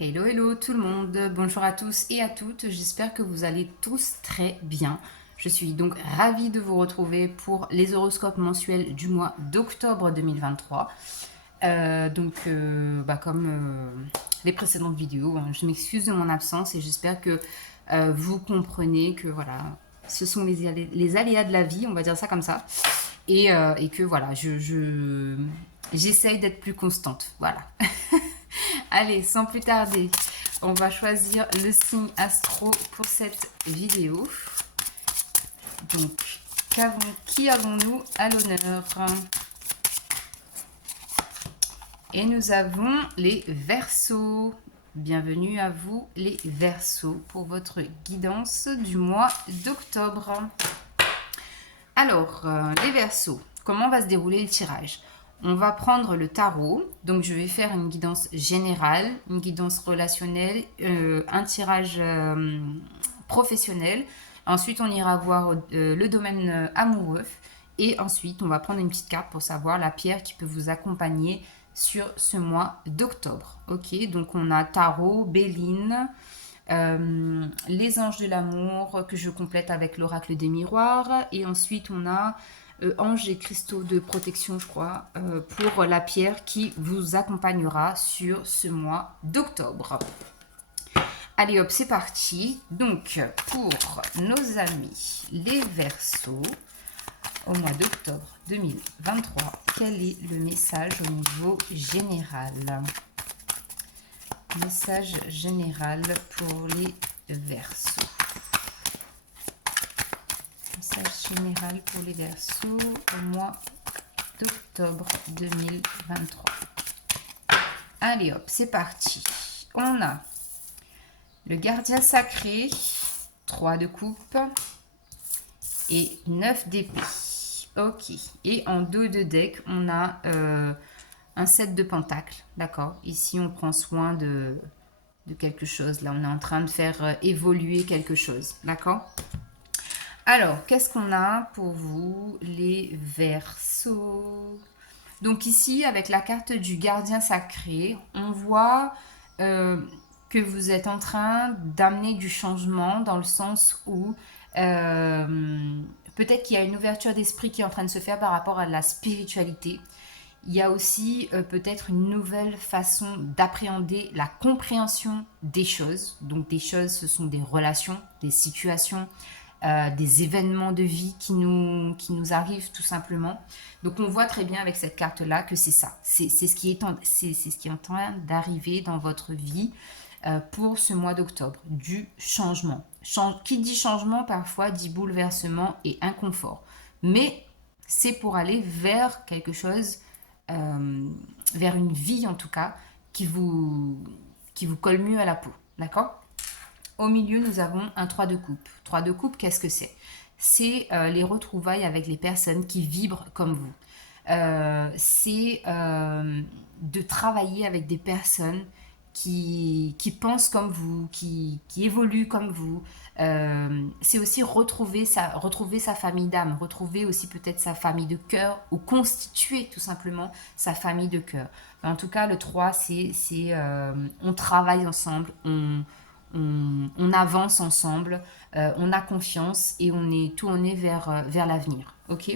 Hello, hello tout le monde, bonjour à tous et à toutes, j'espère que vous allez tous très bien. Je suis donc ravie de vous retrouver pour les horoscopes mensuels du mois d'octobre 2023. Comme les précédentes vidéos, hein, je m'excuse de mon absence et j'espère que vous comprenez que voilà, ce sont les aléas de la vie, on va dire ça comme ça, et que voilà, j'essaye d'être plus constante, voilà. Allez, sans plus tarder, on va choisir le signe astro pour cette vidéo. Donc, qui avons-nous à l'honneur? Et nous avons les Verseaux. Bienvenue à vous les Verseaux pour votre guidance du mois d'octobre. Alors, les Verseaux, comment va se dérouler le tirage? On va prendre le tarot, donc je vais faire une guidance générale, une guidance relationnelle, un tirage professionnel. Ensuite, on ira voir le domaine amoureux. Et ensuite, on va prendre une petite carte pour savoir la pierre qui peut vous accompagner sur ce mois d'octobre. Ok, donc on a tarot, Béline, les anges de l'amour que je complète avec l'oracle des miroirs. Et ensuite, on a anges et cristaux de protection, je crois, pour la pierre qui vous accompagnera sur ce mois d'octobre. Allez hop, c'est parti. Donc, pour nos amis les Verseaux, au mois d'octobre 2023, quel est le message au niveau général? Message général pour les Verseaux. Message général pour les Verseaux au mois d'octobre 2023. Allez hop, c'est parti. On a le gardien sacré, 3 de coupe et 9 d'épée. Ok. Et en dos de deck, on a un 7 de pentacle. D'accord. Ici, on prend soin de quelque chose. Là, on est en train de faire évoluer quelque chose. D'accord. Alors, qu'est-ce qu'on a pour vous, les Verseaux? Donc ici, avec la carte du gardien sacré, on voit que vous êtes en train d'amener du changement dans le sens où peut-être qu'il y a une ouverture d'esprit qui est en train de se faire par rapport à la spiritualité. Il y a aussi peut-être une nouvelle façon d'appréhender la compréhension des choses. Donc des choses, ce sont des relations, des situations, des événements de vie qui nous arrivent tout simplement. Donc on voit très bien avec cette carte-là que c'est ça. C'est ce qui est en train d'arriver dans votre vie pour ce mois d'octobre, du changement. Qui dit changement parfois dit bouleversement et inconfort. Mais c'est pour aller vers quelque chose, vers une vie en tout cas, qui vous colle mieux à la peau. D'accord? Au milieu, nous avons un 3 de coupe. 3 de coupe, qu'est-ce que c'est? C'est les retrouvailles avec les personnes qui vibrent comme vous. C'est de travailler avec des personnes qui pensent comme vous, qui évoluent comme vous. C'est aussi retrouver sa famille d'âme, retrouver aussi peut-être sa famille de cœur ou constituer tout simplement sa famille de cœur. En tout cas, le 3, c'est on travaille ensemble, on avance ensemble, on a confiance et on est tourné vers l'avenir. Ok?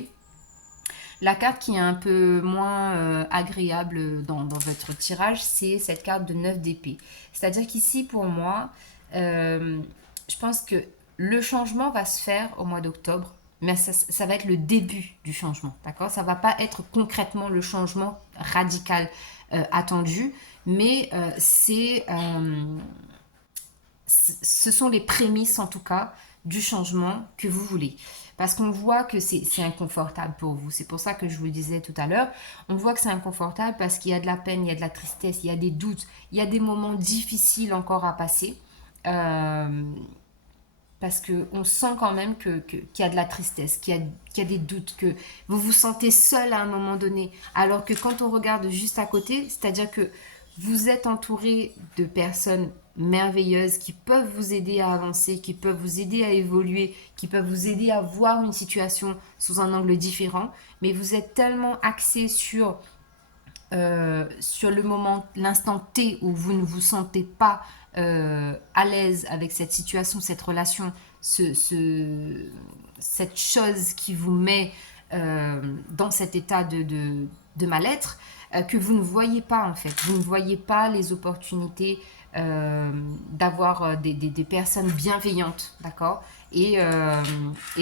La carte qui est un peu moins agréable dans votre tirage, c'est cette carte de 9 d'épée. C'est-à-dire qu'ici, pour moi, je pense que le changement va se faire au mois d'octobre, mais ça va être le début du changement, d'accord? Ça va pas être concrètement le changement radical attendu, mais ce sont les prémices en tout cas du changement que vous voulez. Parce qu'on voit que c'est inconfortable pour vous. C'est pour ça que je vous le disais tout à l'heure. On voit que c'est inconfortable parce qu'il y a de la peine, il y a de la tristesse, il y a des doutes, il y a des moments difficiles encore à passer. Parce qu'on sent quand même qu'il y a de la tristesse, qu'il y a des doutes, que vous vous sentez seul à un moment donné. Alors que quand on regarde juste à côté, c'est-à-dire que vous êtes entouré de personnes merveilleuses qui peuvent vous aider à avancer, qui peuvent vous aider à évoluer, qui peuvent vous aider à voir une situation sous un angle différent, mais vous êtes tellement axé sur sur le moment, l'instant T où vous ne vous sentez pas à l'aise avec cette situation, cette relation, cette chose qui vous met dans cet état de mal-être, que vous ne voyez pas en fait. Vous ne voyez pas les opportunités d'avoir des personnes bienveillantes, d'accord, et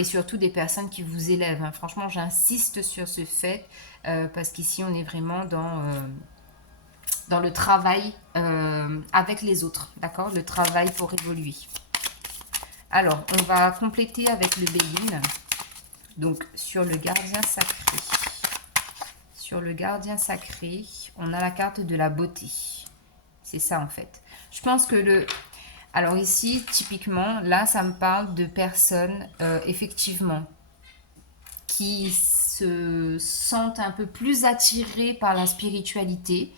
surtout des personnes qui vous élèvent, hein. Franchement, j'insiste sur ce fait parce qu'ici, on est vraiment dans le travail avec les autres, d'accord, le travail pour évoluer. Alors, on va compléter avec le Béline. Donc, sur le gardien sacré. Sur le gardien sacré, on a la carte de la beauté. C'est ça, en fait. Je pense que le... Alors ici, typiquement, là, ça me parle de personnes, effectivement, qui se sentent un peu plus attirées par la spiritualité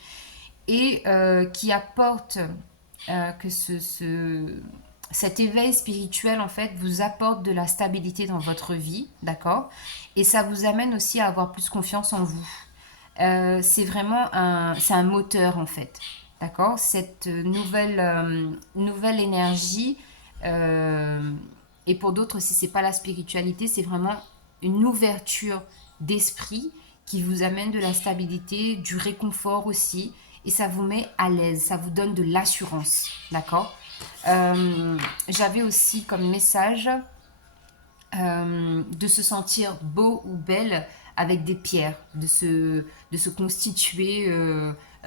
et qui apportent que cet éveil spirituel, en fait, vous apporte de la stabilité dans votre vie, d'accord? Et ça vous amène aussi à avoir plus confiance en vous. C'est vraiment c'est un moteur, en fait, d'accord? Cette nouvelle énergie, et pour d'autres, si c'est pas la spiritualité, c'est vraiment une ouverture d'esprit qui vous amène de la stabilité, du réconfort aussi, et ça vous met à l'aise, ça vous donne de l'assurance, d'accord? J'avais aussi comme message de se sentir beau ou belle avec des pierres, de se constituer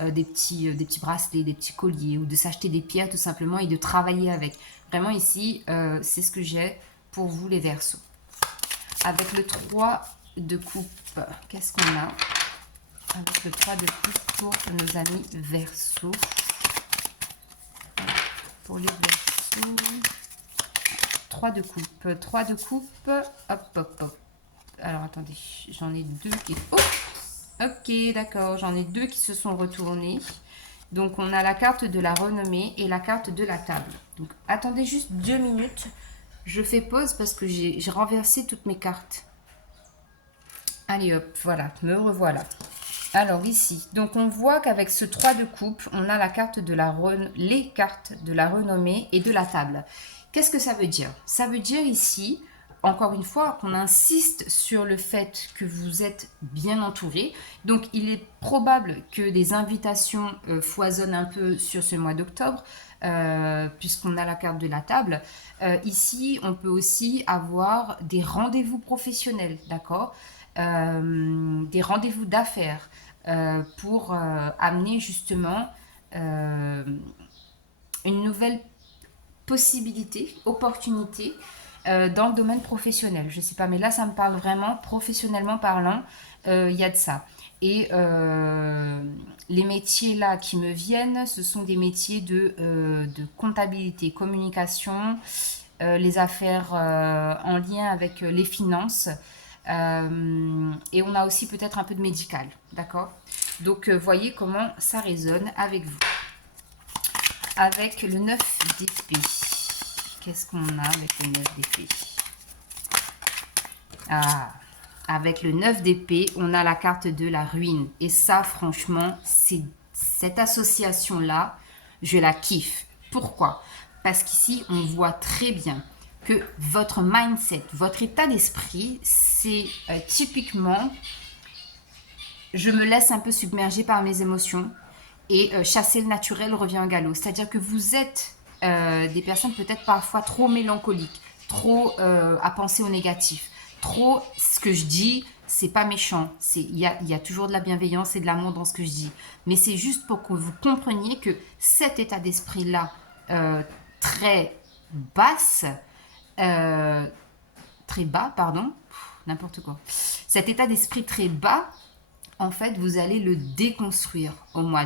des petits bracelets, des petits colliers, ou de s'acheter des pierres tout simplement et de travailler avec. Vraiment ici, c'est ce que j'ai pour vous les Verseaux. Avec le 3 de coupe, qu'est-ce qu'on a? Avec le 3 de coupe pour nos amis Verseaux. Pour les Verseaux. 3 de coupe. 3 de coupe. Hop, hop, hop. Alors, attendez. J'en ai deux qui... Oh! Ok, d'accord. J'en ai deux qui se sont retournés. Donc, on a la carte de la renommée et la carte de la table. Donc, attendez juste 2 minutes. Je fais pause parce que j'ai renversé toutes mes cartes. Allez, hop, voilà. Me revoilà. Alors, ici. Donc, on voit qu'avec ce 3 de coupe, on a la carte de les cartes de la renommée et de la table. Qu'est-ce que ça veut dire? Ça veut dire ici, encore une fois, qu'on insiste sur le fait que vous êtes bien entouré. Donc, il est probable que des invitations foisonnent un peu sur ce mois d'octobre, puisqu'on a la carte de la table. Ici, on peut aussi avoir des rendez-vous professionnels, d'accord? Des rendez-vous d'affaires pour amener justement une nouvelle possibilité, opportunité dans le domaine professionnel. Je sais pas, mais là, ça me parle vraiment, professionnellement parlant, il y a de ça. Et les métiers là qui me viennent, ce sont des métiers de comptabilité, communication, les affaires en lien avec les finances. Et on a aussi peut-être un peu de médical, d'accord? Donc, voyez comment ça résonne avec vous. Avec le 9 d'épée. Qu'est-ce qu'on a avec le 9 d'épée? Ah, avec le 9 d'épée, on a la carte de la ruine. Et ça, franchement, cette association-là, je la kiffe. Pourquoi? Parce qu'ici, on voit très bien que votre mindset, votre état d'esprit, c'est typiquement, je me laisse un peu submerger par mes émotions et chasser le naturel revient au galop. C'est-à-dire que vous êtes des personnes peut-être parfois trop mélancoliques, trop à penser au négatif, trop, ce que je dis, c'est pas méchant, il y a toujours de la bienveillance et de l'amour dans ce que je dis, mais c'est juste pour que vous compreniez que cet état d'esprit-là, très basse, très bas, pardon, n'importe quoi, cet état d'esprit très bas, en fait, vous allez le déconstruire au mois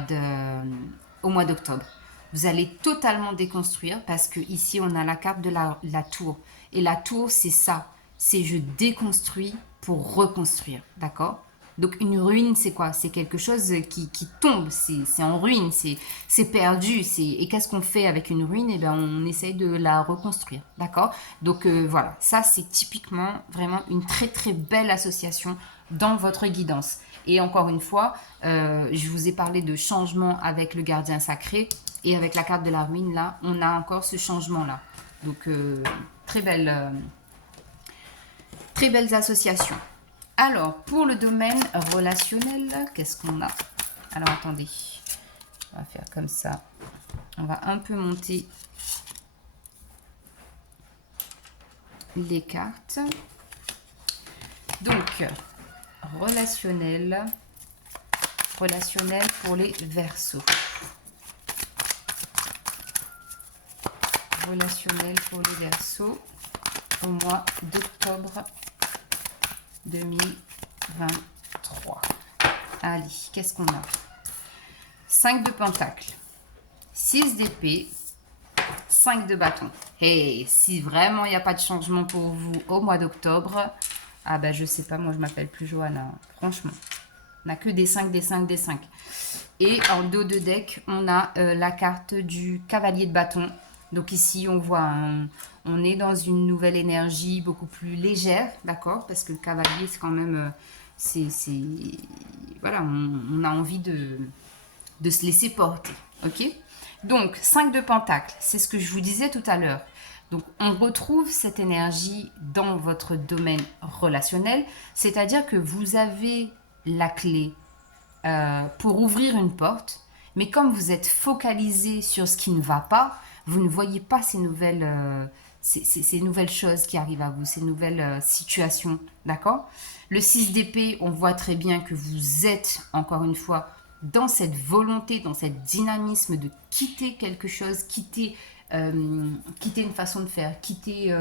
d'octobre. Vous allez totalement déconstruire parce que ici on a la carte de la tour. Et la tour, c'est ça. C'est je déconstruis pour reconstruire. D'accord? Donc une ruine, c'est quoi? C'est quelque chose qui tombe. C'est en ruine. C'est perdu. Et qu'est-ce qu'on fait avec une ruine? Eh bien, on essaye de la reconstruire. D'accord? Donc voilà. Ça, c'est typiquement vraiment une très très belle association dans votre guidance. Et encore une fois, je vous ai parlé de changement avec le gardien sacré. Et avec la carte de la ruine, là, on a encore ce changement-là. Donc, très belles associations. Alors, pour le domaine relationnel, qu'est-ce qu'on a? Alors, attendez. On va faire comme ça. On va un peu monter les cartes. Donc, relationnel pour les Verseaux. Relationnel pour les Verseaux au mois d'octobre 2023. Allez, qu'est-ce qu'on a? 5 de Pentacles, 6 d'épée, 5 de bâton. Et si vraiment il n'y a pas de changement pour vous au mois d'octobre, ah ben je sais pas, moi je m'appelle plus Johanna, franchement. On n'a que des 5, des 5, des 5. Et en dos de deck, on a la carte du cavalier de bâton. Donc ici, on voit, on est dans une nouvelle énergie beaucoup plus légère, d'accord? Parce que le cavalier, c'est quand même, voilà, on a envie de se laisser porter, ok? Donc, 5 de Pentacles, c'est ce que je vous disais tout à l'heure. Donc, on retrouve cette énergie dans votre domaine relationnel, c'est-à-dire que vous avez la clé pour ouvrir une porte, mais comme vous êtes focalisé sur ce qui ne va pas, vous ne voyez pas ces nouvelles choses qui arrivent à vous, ces nouvelles situations, d'accord? Le 6 d'épée, on voit très bien que vous êtes, encore une fois, dans cette volonté, dans cette dynamisme de quitter quelque chose, quitter une façon de faire, quitter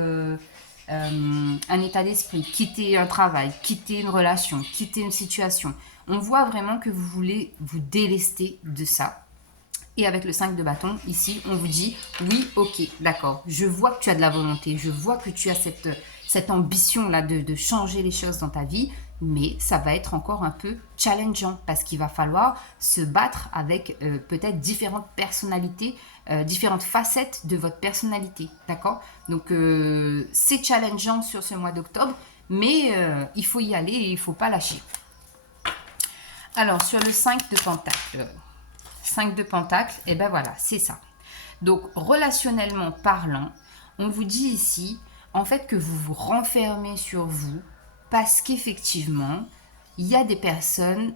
un état d'esprit, quitter un travail, quitter une relation, quitter une situation. On voit vraiment que vous voulez vous délester de ça. Et avec le 5 de bâton, ici, on vous dit, oui, ok, d'accord, je vois que tu as de la volonté, je vois que tu as cette ambition-là de changer les choses dans ta vie, mais ça va être encore un peu challengeant parce qu'il va falloir se battre avec peut-être différentes personnalités, différentes facettes de votre personnalité, d'accord? Donc, c'est challengeant sur ce mois d'octobre, mais il faut y aller et il ne faut pas lâcher. Alors, sur le 5 de Pentacle, 5 de Pentacle, et ben voilà, c'est ça. Donc, relationnellement parlant, on vous dit ici, en fait, que vous vous renfermez sur vous parce qu'effectivement, il y a des personnes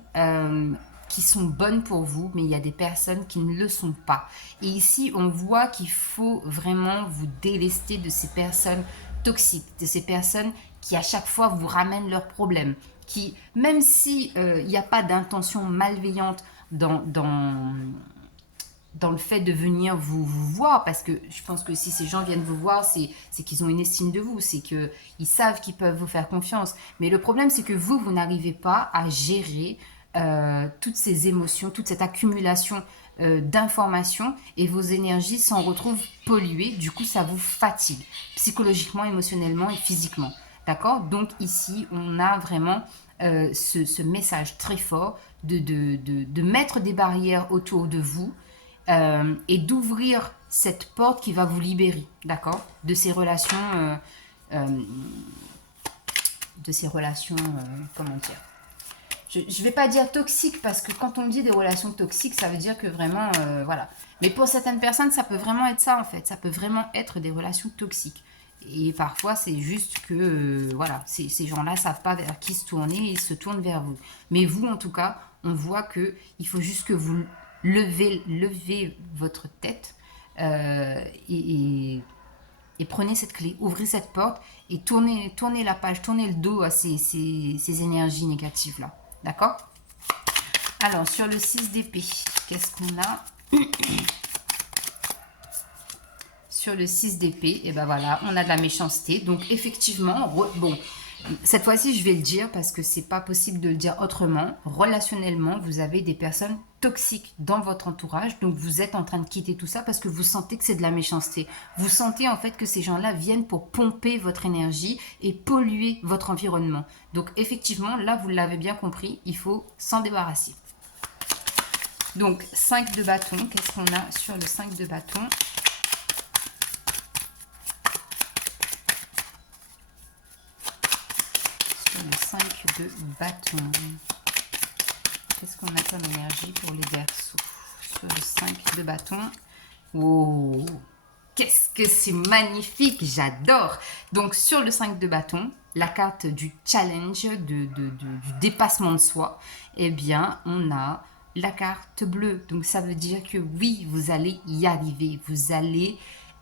qui sont bonnes pour vous, mais il y a des personnes qui ne le sont pas. Et ici, on voit qu'il faut vraiment vous délester de ces personnes toxiques, de ces personnes qui à chaque fois vous ramènent leurs problèmes, qui, même si il n'y a pas d'intention malveillante dans le fait de venir vous voir, parce que je pense que si ces gens viennent vous voir, c'est qu'ils ont une estime de vous, c'est qu'ils savent qu'ils peuvent vous faire confiance. Mais le problème, c'est que vous n'arrivez pas à gérer toutes ces émotions, toute cette accumulation d'informations, et vos énergies s'en retrouvent polluées. Du coup, ça vous fatigue psychologiquement, émotionnellement et physiquement. D'accord? Donc ici, on a vraiment ce message très fort de mettre des barrières autour de vous, et d'ouvrir cette porte qui va vous libérer, d'accord, de ces relations, comment dire, je ne vais pas dire toxiques, parce que quand on dit des relations toxiques, ça veut dire que vraiment, voilà. Mais pour certaines personnes, ça peut vraiment être ça, en fait. Ça peut vraiment être des relations toxiques. Et parfois, c'est juste que, voilà, ces gens-là ne savent pas vers qui se tourner et ils se tournent vers vous. Mais vous, en tout cas, on voit qu'il faut juste que vous levez votre tête et prenez cette clé, ouvrez cette porte et tournez la page, tournez le dos à ces énergies négatives-là. D'accord? Alors, sur le 6 d'épée, qu'est-ce qu'on a? Sur le 6 d'épée, et ben voilà, on a de la méchanceté. Donc, effectivement, bon, cette fois-ci, je vais le dire parce que c'est pas possible de le dire autrement. Relationnellement, vous avez des personnes toxiques dans votre entourage. Donc, vous êtes en train de quitter tout ça parce que vous sentez que c'est de la méchanceté. Vous sentez en fait que ces gens-là viennent pour pomper votre énergie et polluer votre environnement. Donc, effectivement, là, vous l'avez bien compris, il faut s'en débarrasser. Donc, 5 de bâton. Qu'est-ce qu'on a sur le 5 de bâton? Le 5 de bâton. Qu'est-ce qu'on a comme énergie pour les Verseaux sur le 5 de bâton? Oh, qu'est-ce que c'est magnifique, j'adore. Donc sur le 5 de bâton, la carte du challenge, du dépassement de soi, eh bien on a la carte bleue. Donc ça veut dire que oui, vous allez y arriver, vous allez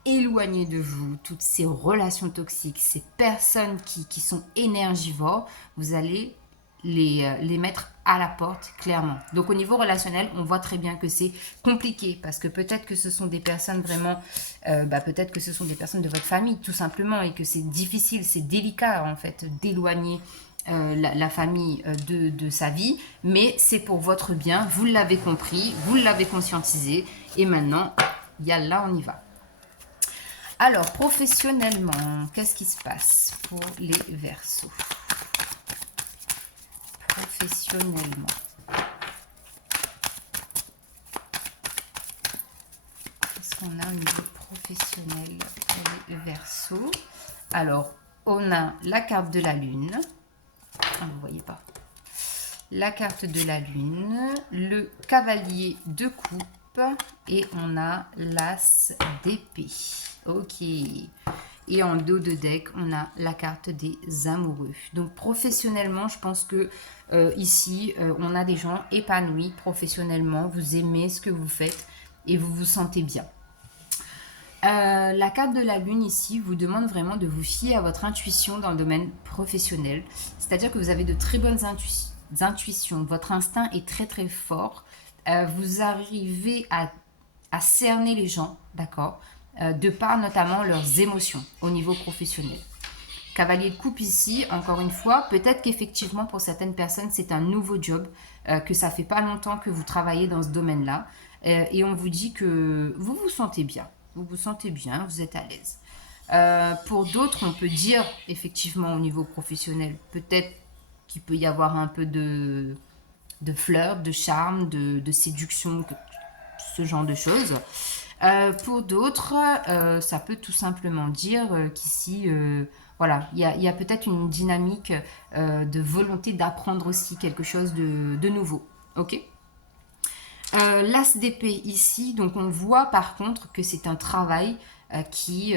éloigner de vous toutes ces relations toxiques, ces personnes qui sont énergivores, vous allez les mettre à la porte, clairement. Donc au niveau relationnel, on voit très bien que c'est compliqué, parce que peut-être que ce sont des personnes vraiment, peut-être que ce sont des personnes de votre famille, tout simplement, et que c'est difficile, c'est délicat, en fait, d'éloigner la famille de sa vie, mais c'est pour votre bien, vous l'avez compris, vous l'avez conscientisé, et maintenant, là, on y va. Alors, professionnellement, qu'est-ce qui se passe pour les Verseaux? Professionnellement. Qu'est-ce qu'on a au niveau professionnel pour les Verseaux? Alors, on a la carte de la Lune. Ah, vous ne voyez pas. La carte de la Lune, le cavalier de coupe et on a l'as d'épée. Ok. Et en dos de deck, on a la carte des amoureux. Donc professionnellement, je pense que ici, on a des gens épanouis professionnellement. Vous aimez ce que vous faites et vous vous sentez bien. La carte de la Lune ici vous demande vraiment de vous fier à votre intuition dans le domaine professionnel. C'est-à-dire que vous avez de très bonnes intuitions. Votre instinct est très très fort. Vous arrivez à cerner les gens, d'accord, de par notamment leurs émotions au niveau professionnel. Cavalier de coupe ici, encore une fois, peut-être qu'effectivement pour certaines personnes c'est un nouveau job, que ça fait pas longtemps que vous travaillez dans ce domaine-là, et on vous dit que vous vous sentez bien, vous êtes à l'aise. Pour d'autres, on peut dire effectivement au niveau professionnel, peut-être qu'il peut y avoir un peu de flirt, de charme, de séduction, ce genre de choses. Pour d'autres, ça peut tout simplement dire qu'ici, voilà, il y a peut-être une dynamique de volonté d'apprendre aussi quelque chose de nouveau. Ok. L'as d'épée ici, donc on voit par contre que c'est un travail qui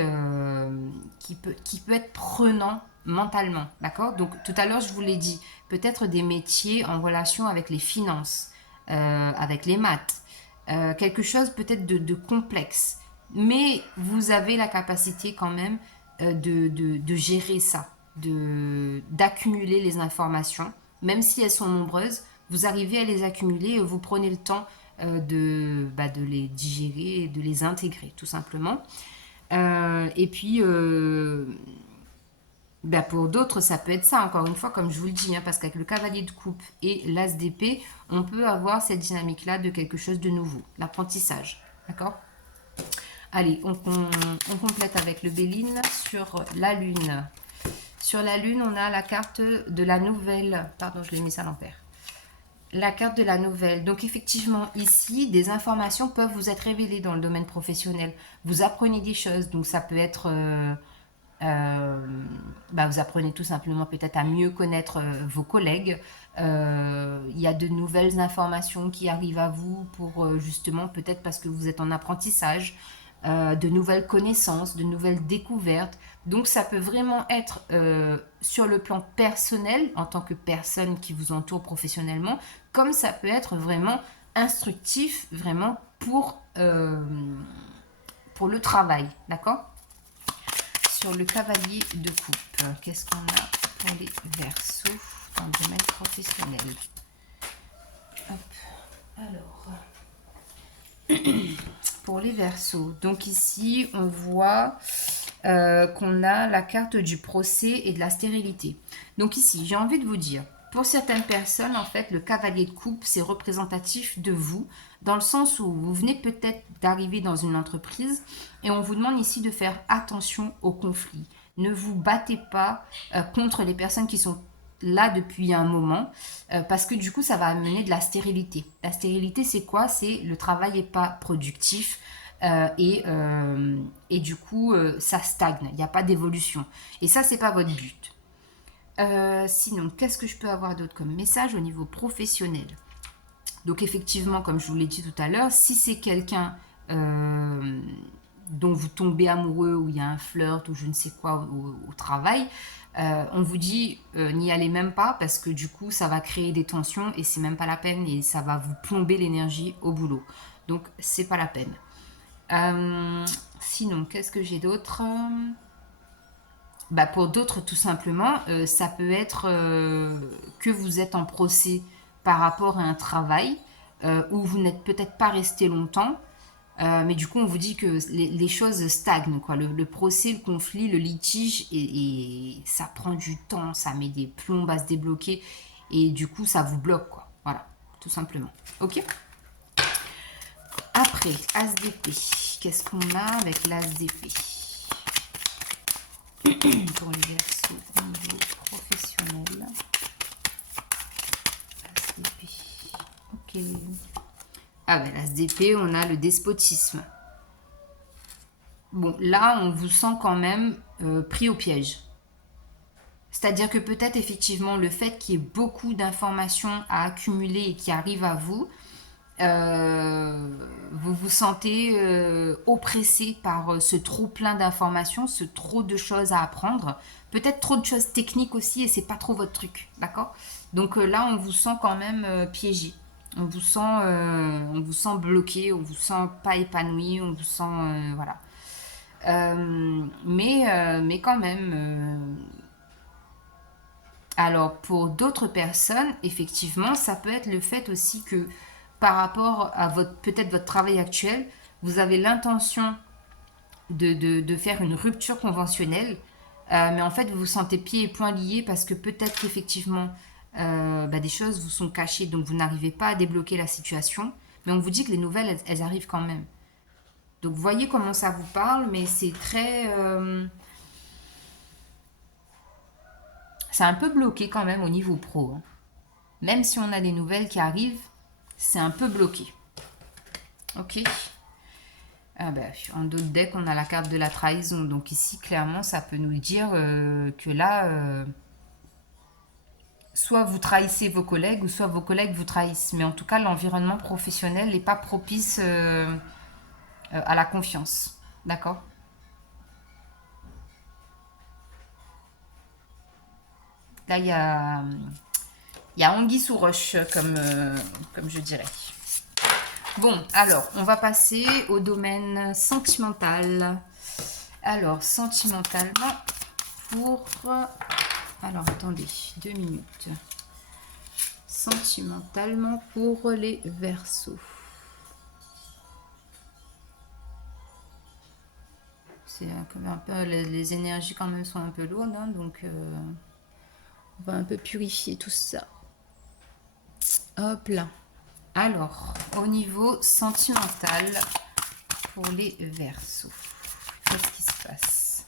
peut être prenant mentalement, d'accord. Donc tout à l'heure je vous l'ai dit, peut-être des métiers en relation avec les finances, avec les maths, quelque chose peut-être de complexe, mais vous avez la capacité quand même de gérer ça, d'accumuler les informations, même si elles sont nombreuses, vous arrivez à les accumuler et vous prenez le temps de les digérer et de les intégrer tout simplement. Et puis pour d'autres ça peut être ça, encore une fois comme je vous le dis, hein, parce qu'avec le cavalier de coupe et l'as d'épée, on peut avoir cette dynamique là de quelque chose de nouveau, l'apprentissage, d'accord. Allez, on complète avec le Béline sur la Lune. Sur la Lune, on a la carte de la nouvelle. Pardon, je l'ai mis à l'envers. La carte de la nouvelle. Donc effectivement, ici, des informations peuvent vous être révélées dans le domaine professionnel. Vous apprenez des choses, donc ça peut être... vous apprenez tout simplement peut-être à mieux connaître vos collègues. Il y a de nouvelles informations qui arrivent à vous pour justement, peut-être parce que vous êtes en apprentissage, de nouvelles connaissances, de nouvelles découvertes. Donc ça peut vraiment être sur le plan personnel, en tant que personne qui vous entoure professionnellement, comme ça peut être vraiment instructif, vraiment pour le travail, d'accord. Sur le cavalier de coupe, qu'est-ce qu'on a pour les Verseaux dans le domaine professionnel? Hop. Alors, pour les Verseaux, donc ici on voit qu'on a la carte du procès et de la stérilité. Donc ici j'ai envie de vous dire, pour certaines personnes en fait le cavalier de coupe c'est représentatif de vous, dans le sens où vous venez peut-être d'arriver dans une entreprise et on vous demande ici de faire attention aux conflits. Ne vous battez pas contre les personnes qui sont là depuis un moment, parce que du coup ça va amener de la stérilité. La stérilité c'est quoi? C'est le travail n'est pas productif, et du coup ça stagne, il n'y a pas d'évolution et ça c'est pas votre but. Sinon qu'est-ce que je peux avoir d'autre comme message au niveau professionnel? Donc effectivement, comme je vous l'ai dit tout à l'heure, si c'est quelqu'un dont vous tombez amoureux, ou il y a un flirt, ou je ne sais quoi au travail, on vous dit n'y allez même pas, parce que du coup ça va créer des tensions et c'est même pas la peine, et ça va vous plomber l'énergie au boulot. Donc c'est pas la peine. Sinon, qu'est-ce que j'ai d'autre? Bah, pour d'autres, tout simplement, ça peut être que vous êtes en procès par rapport à un travail où vous n'êtes peut-être pas resté longtemps, mais du coup, on vous dit que les choses stagnent, quoi. Le procès, le conflit, le litige, et ça prend du temps, ça met des plombes à se débloquer, et du coup, ça vous bloque, quoi. Voilà, tout simplement. Ok. Après, As d'épée. Qu'est-ce qu'on a avec l'As d'épée pour les Verseaux au niveau professionnel? As d'épée. Ok. Ah ben, l'As d'épée, on a le despotisme. Bon, là, on vous sent quand même pris au piège. C'est-à-dire que peut-être effectivement le fait qu'il y ait beaucoup d'informations à accumuler et qui arrivent à vous, vous vous sentez oppressé par ce trop plein d'informations, ce trop de choses à apprendre, peut-être trop de choses techniques aussi, et c'est pas trop votre truc, d'accord? Donc là, on vous sent quand même piégé. On vous sent bloqué, on vous sent pas épanoui, on vous sent voilà. Mais quand même. Alors pour d'autres personnes, effectivement, ça peut être le fait aussi que par rapport à peut-être votre travail actuel, vous avez l'intention de faire une rupture conventionnelle, mais en fait vous vous sentez pieds et poings liés parce que peut-être qu'effectivement des choses vous sont cachées, donc vous n'arrivez pas à débloquer la situation, mais on vous dit que les nouvelles, elles arrivent quand même. Donc voyez comment ça vous parle, mais c'est très... c'est un peu bloqué quand même au niveau pro, hein. Même si on a des nouvelles qui arrivent, c'est un peu bloqué. Ok. Ah ben, en d'autres decks, on a la carte de la trahison. Donc ici, clairement, ça peut nous dire que là, soit vous trahissez vos collègues, ou soit vos collègues vous trahissent. Mais en tout cas, l'environnement professionnel n'est pas propice à la confiance. D'accord? Là, il y a anguille sous roche, comme je dirais. Bon, alors, on va passer au domaine sentimental. Alors, sentimentalement, pour... Alors, attendez, 2 minutes. Sentimentalement pour les Verseaux. C'est un peu... Les énergies quand même sont un peu lourdes, hein, donc on va un peu purifier tout ça. Hop là. Alors, au niveau sentimental pour les Verseaux, qu'est-ce qui se passe?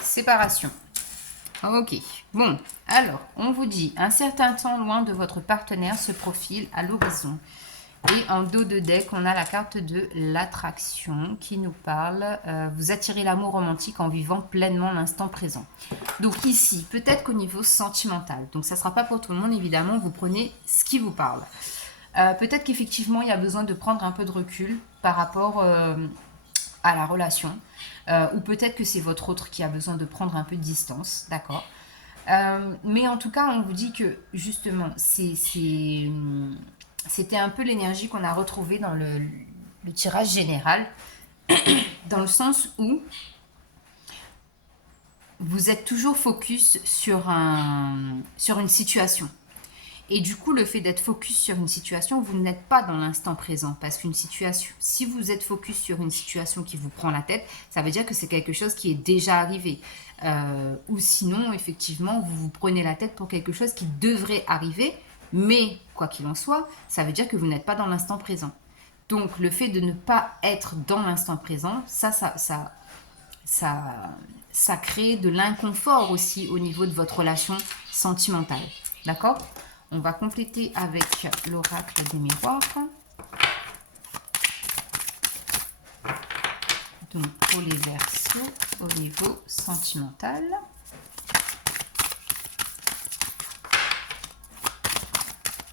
Séparation. Ok. Bon, alors, on vous dit, un certain temps loin de votre partenaire se profile à l'horizon. Et en dos de deck, on a la carte de l'attraction qui nous parle. Vous attirez l'amour romantique en vivant pleinement l'instant présent. Donc ici, peut-être qu'au niveau sentimental, donc ça ne sera pas pour tout le monde évidemment, vous prenez ce qui vous parle. Peut-être qu'effectivement, il y a besoin de prendre un peu de recul par rapport à la relation. Ou peut-être que c'est votre autre qui a besoin de prendre un peu de distance, d'accord? Mais en tout cas, on vous dit que justement, c'était un peu l'énergie qu'on a retrouvée dans le tirage général, dans le sens où vous êtes toujours focus sur une situation. Et du coup, le fait d'être focus sur une situation, vous n'êtes pas dans l'instant présent. Parce qu'une situation, si vous êtes focus sur une situation qui vous prend la tête, ça veut dire que c'est quelque chose qui est déjà arrivé. Ou sinon, effectivement, vous vous prenez la tête pour quelque chose qui devrait arriver. Mais, quoi qu'il en soit, ça veut dire que vous n'êtes pas dans l'instant présent. Donc, le fait de ne pas être dans l'instant présent, ça crée de l'inconfort aussi au niveau de votre relation sentimentale. D'accord ? On va compléter avec l'oracle des miroirs. Donc pour les Verseaux, au niveau sentimental.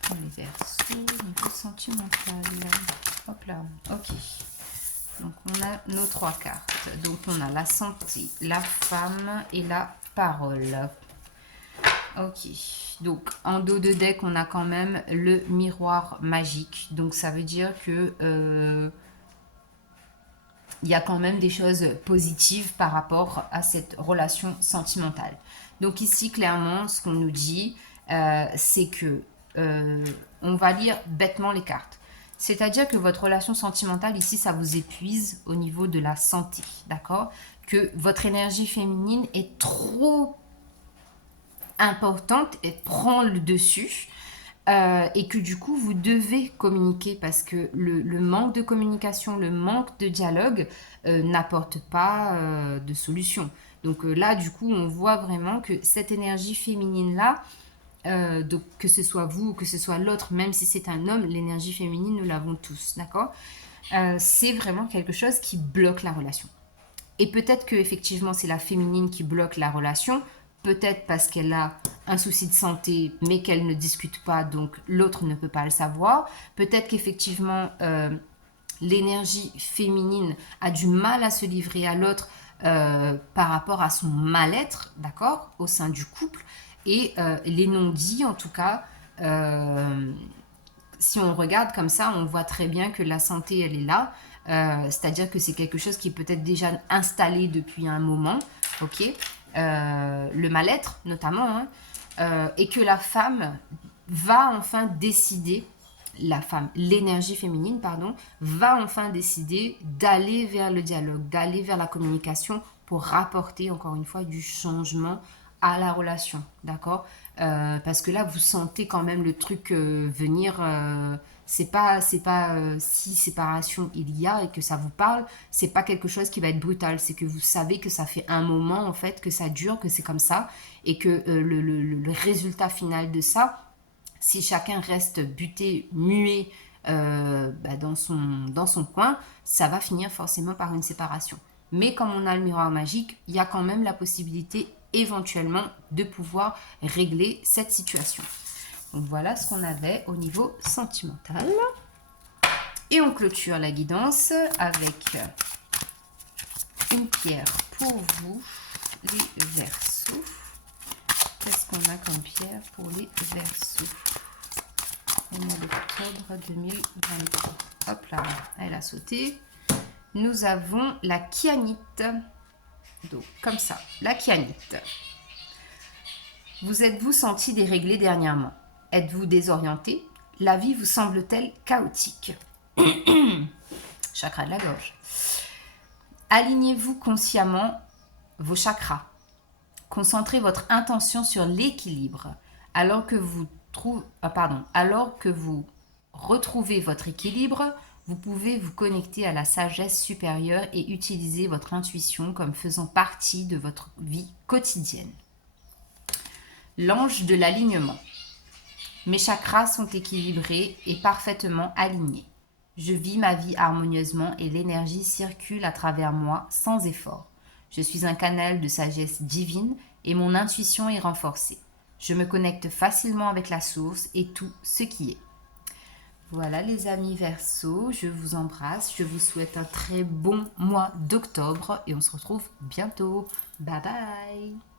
Pour les Verseaux, au niveau sentimental. Hop là, ok. Donc on a nos 3 cartes. Donc on a la santé, la femme et la parole. Ok, donc en dos de deck, on a quand même le miroir magique. Donc ça veut dire que il y a quand même des choses positives par rapport à cette relation sentimentale. Donc ici, clairement, ce qu'on nous dit, c'est que on va lire bêtement les cartes. C'est-à-dire que votre relation sentimentale, ici, ça vous épuise au niveau de la santé, d'accord? Que votre énergie féminine est trop importante et prend le dessus. Et que du coup, vous devez communiquer parce que le manque de communication, le manque de dialogue n'apporte pas de solution. Donc là, du coup, on voit vraiment que cette énergie féminine-là, donc que ce soit vous ou que ce soit l'autre, même si c'est un homme, l'énergie féminine, nous l'avons tous, d'accord? C'est vraiment quelque chose qui bloque la relation. Et peut-être que effectivement c'est la féminine qui bloque la relation, peut-être parce qu'elle a un souci de santé mais qu'elle ne discute pas, donc l'autre ne peut pas le savoir. Peut-être qu'effectivement l'énergie féminine a du mal à se livrer à l'autre par rapport à son mal-être, d'accord, au sein du couple. Et les non-dits, en tout cas, si on regarde comme ça, on voit très bien que la santé, elle est là. C'est-à-dire que c'est quelque chose qui est peut-être déjà installé depuis un moment, ok, le mal-être notamment, hein, et que la femme va enfin décider, la femme, l'énergie féminine, pardon, va enfin décider d'aller vers le dialogue, d'aller vers la communication pour rapporter encore une fois du changement à la relation, d'accord? Parce que là, vous sentez quand même le truc venir. C'est pas si séparation il y a et que ça vous parle, c'est pas quelque chose qui va être brutal. C'est que vous savez que ça fait un moment en fait que ça dure, que c'est comme ça et que le résultat final de ça, si chacun reste buté, muet dans son coin, ça va finir forcément par une séparation. Mais comme on a le miroir magique, il y a quand même la possibilité éventuellement de pouvoir régler cette situation. Donc voilà ce qu'on avait au niveau sentimental. Et on clôture la guidance avec une pierre pour vous, les Verseaux. Qu'est-ce qu'on a comme pierre pour les Verseaux au mois d'octobre 2023? Hop là, elle a sauté. Nous avons la kyanite. Donc, comme ça, la kyanite. Vous êtes-vous senti déréglé dernièrement? Êtes-vous désorienté? La vie vous semble-t-elle chaotique? Chakra de la gorge. Alignez-vous consciemment vos chakras. Concentrez votre intention sur l'équilibre. Alors que vous retrouvez votre équilibre, vous pouvez vous connecter à la sagesse supérieure et utiliser votre intuition comme faisant partie de votre vie quotidienne. L'ange de l'alignement. Mes chakras sont équilibrés et parfaitement alignés. Je vis ma vie harmonieusement et l'énergie circule à travers moi sans effort. Je suis un canal de sagesse divine et mon intuition est renforcée. Je me connecte facilement avec la source et tout ce qui est. Voilà les amis Verseaux, je vous embrasse, je vous souhaite un très bon mois d'octobre et on se retrouve bientôt. Bye bye!